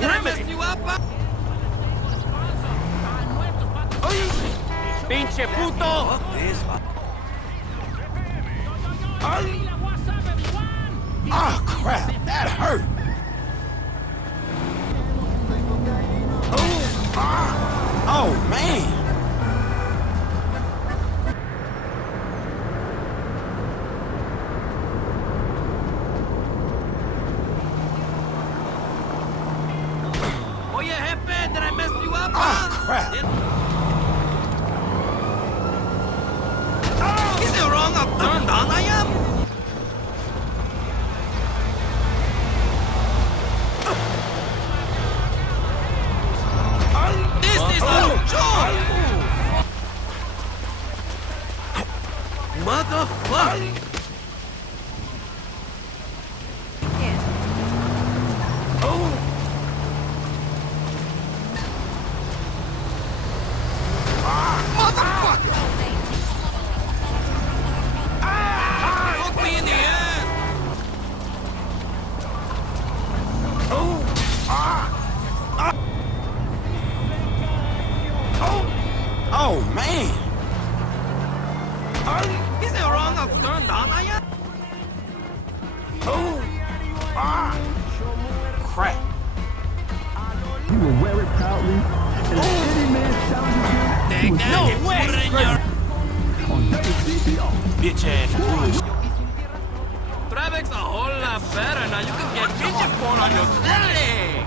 did I mess you up? Pinche puto! Oh, crap, that hurt. Oh, man. Oye, jefe, did I mess you up? Oh, crap. Is it wrong how turned on I am? This is no joke! Motherfucker! Motherfucker! Look me in the ass! Oh, man. Is it wrong how turned on I am? Crap. You will wear it proudly, and if any man challenges you, No way! Put it in your... on WCPR. Bitch ass bullshit. Traffic's a whole lot better now. You can get kitchen porn on your telly.